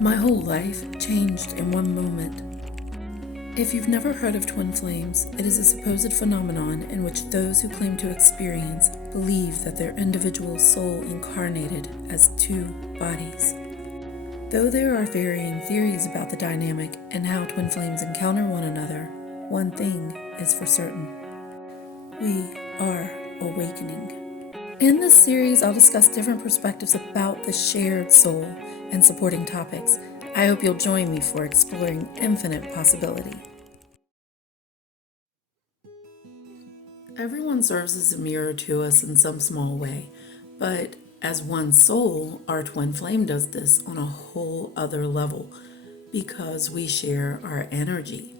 My whole life changed in one moment. If you've never heard of twin flames, it is a supposed phenomenon in which those who claim to experience believe that their individual soul incarnated as two bodies. Though there are varying theories about the dynamic and how twin flames encounter one another, one thing is for certain. We are awakening. In this series, I'll discuss different perspectives about the shared soul and supporting topics. I hope you'll join me for exploring infinite possibility. Everyone serves as a mirror to us in some small way, but as one soul, our twin flame does this on a whole other level because we share our energy.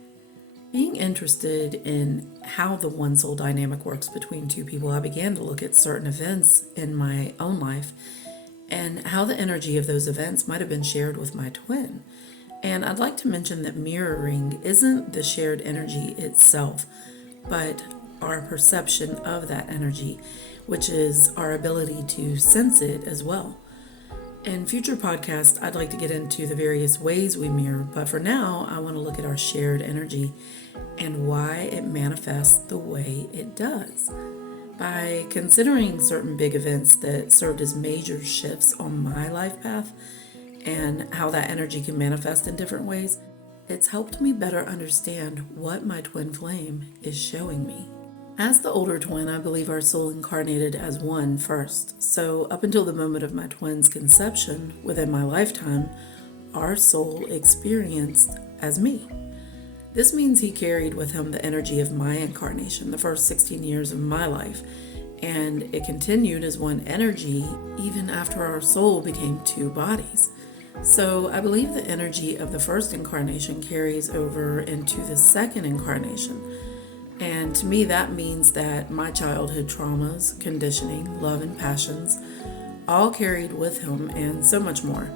Being interested in how the one soul dynamic works between two people, I began to look at certain events in my own life and how the energy of those events might have been shared with my twin. And I'd like to mention that mirroring isn't the shared energy itself, but our perception of that energy, which is our ability to sense it as well. In future podcasts, I'd like to get into the various ways we mirror, but for now, I want to look at our shared energy and why it manifests the way it does. By considering certain big events that served as major shifts on my life path and how that energy can manifest in different ways, it's helped me better understand what my twin flame is showing me. As the older twin, I believe our soul incarnated as one first. So up until the moment of my twin's conception within my lifetime, our soul experienced as me. This means he carried with him the energy of my incarnation, the first 16 years of my life, and it continued as one energy even after our soul became two bodies. So I believe the energy of the first incarnation carries over into the second incarnation. And to me, that means that my childhood traumas, conditioning, love, and passions all carried with him and so much more.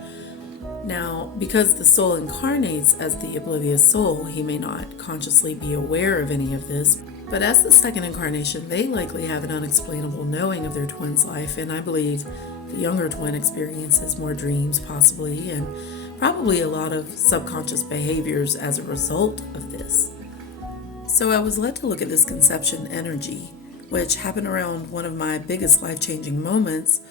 Now, because the soul incarnates as the oblivious soul, he may not consciously be aware of any of this, but as the second incarnation, they likely have an unexplainable knowing of their twin's life, and I believe the younger twin experiences more dreams possibly, and probably a lot of subconscious behaviors as a result of this. So I was led to look at this conception energy, which happened around one of my biggest life-changing moments.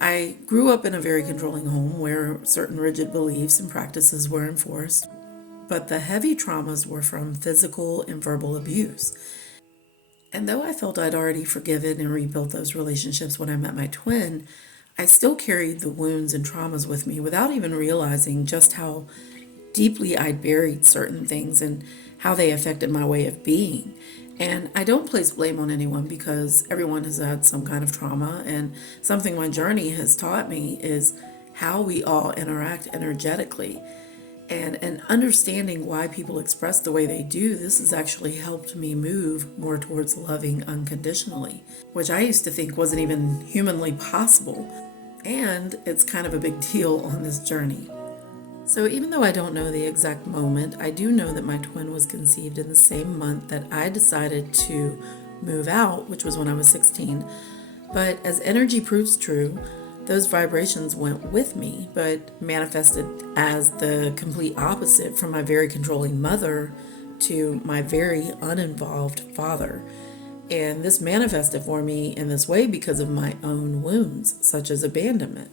I grew up in a very controlling home where certain rigid beliefs and practices were enforced, but the heavy traumas were from physical and verbal abuse. And though I felt I'd already forgiven and rebuilt those relationships when I met my twin, I still carried the wounds and traumas with me without even realizing just how deeply I'd buried certain things and how they affected my way of being. And I don't place blame on anyone because everyone has had some kind of trauma, and something my journey has taught me is how we all interact energetically. And understanding why people express the way they do, this has actually helped me move more towards loving unconditionally, which I used to think wasn't even humanly possible. And it's kind of a big deal on this journey. So even though I don't know the exact moment, I do know that my twin was conceived in the same month that I decided to move out, which was when I was 16. But as energy proves true, those vibrations went with me, but manifested as the complete opposite from my very controlling mother to my very uninvolved father. And this manifested for me in this way because of my own wounds, such as abandonment.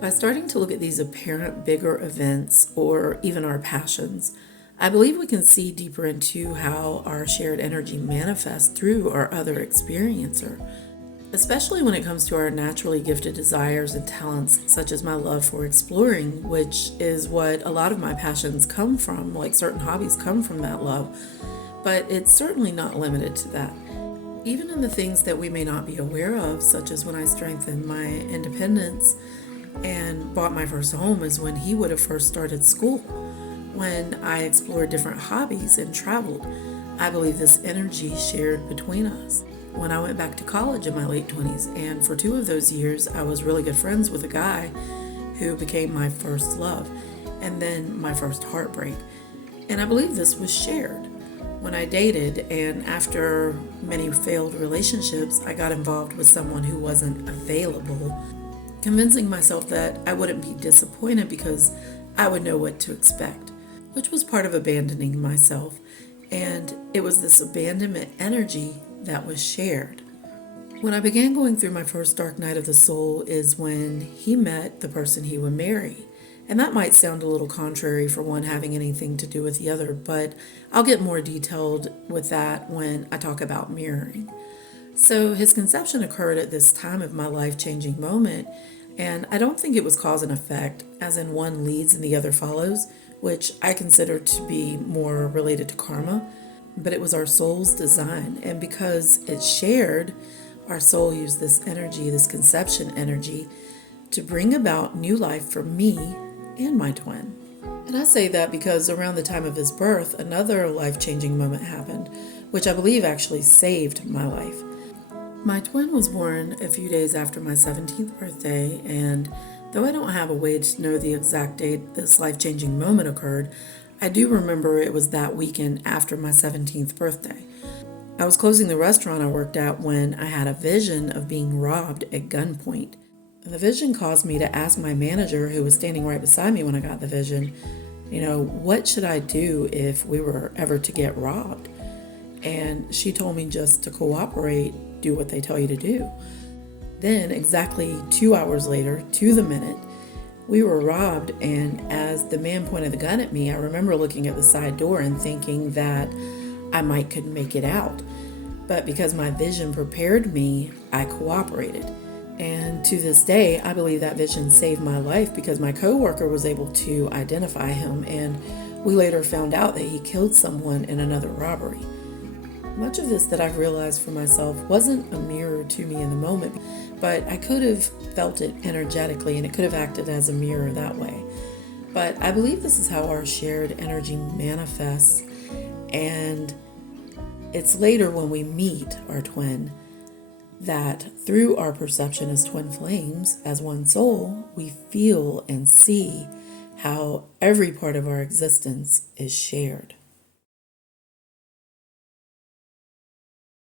By starting to look at these apparent bigger events or even our passions, I believe we can see deeper into how our shared energy manifests through our other experiencer, especially when it comes to our naturally gifted desires and talents, such as my love for exploring, which is what a lot of my passions come from, like certain hobbies come from that love, but it's certainly not limited to that. Even in the things that we may not be aware of, such as when I strengthened my independence and bought my first home, is when he would have first started school. When I explored different hobbies and traveled, I believe this energy shared between us. When I went back to college in my late 20s, and for 2 of those years, I was really good friends with a guy who became my first love, and then my first heartbreak. And I believe this was shared. When I dated, and after many failed relationships, I got involved with someone who wasn't available, convincing myself that I wouldn't be disappointed because I would know what to expect, which was part of abandoning myself. And it was this abandonment energy that was shared. When I began going through my first dark night of the soul is when he met the person he would marry. And that might sound a little contrary for one having anything to do with the other, but I'll get more detailed with that when I talk about mirroring. So his conception occurred at this time of my life-changing moment, and I don't think it was cause and effect, as in one leads and the other follows, which I consider to be more related to karma, but it was our soul's design. And because it's shared, our soul used this energy, this conception energy, to bring about new life for me and my twin. And I say that because around the time of his birth, another life-changing moment happened, which I believe actually saved my life. My twin was born a few days after my 17th birthday, and though I don't have a way to know the exact date this life-changing moment occurred, I do remember it was that weekend after my 17th birthday. I was closing the restaurant I worked at when I had a vision of being robbed at gunpoint. And the vision caused me to ask my manager, who was standing right beside me when I got the vision, what should I do if we were ever to get robbed? And she told me just to cooperate, do what they tell you to do. Then, exactly 2 hours later, to the minute, we were robbed, and as the man pointed the gun at me, I remember looking at the side door and thinking that I might could make it out. But because my vision prepared me, I cooperated. And to this day, I believe that vision saved my life because my coworker was able to identify him, and we later found out that he killed someone in another robbery. Much of this that I've realized for myself wasn't a mirror to me in the moment, but I could have felt it energetically, and it could have acted as a mirror that way. But I believe this is how our shared energy manifests, and it's later when we meet our twin that through our perception as twin flames, as one soul, we feel and see how every part of our existence is shared.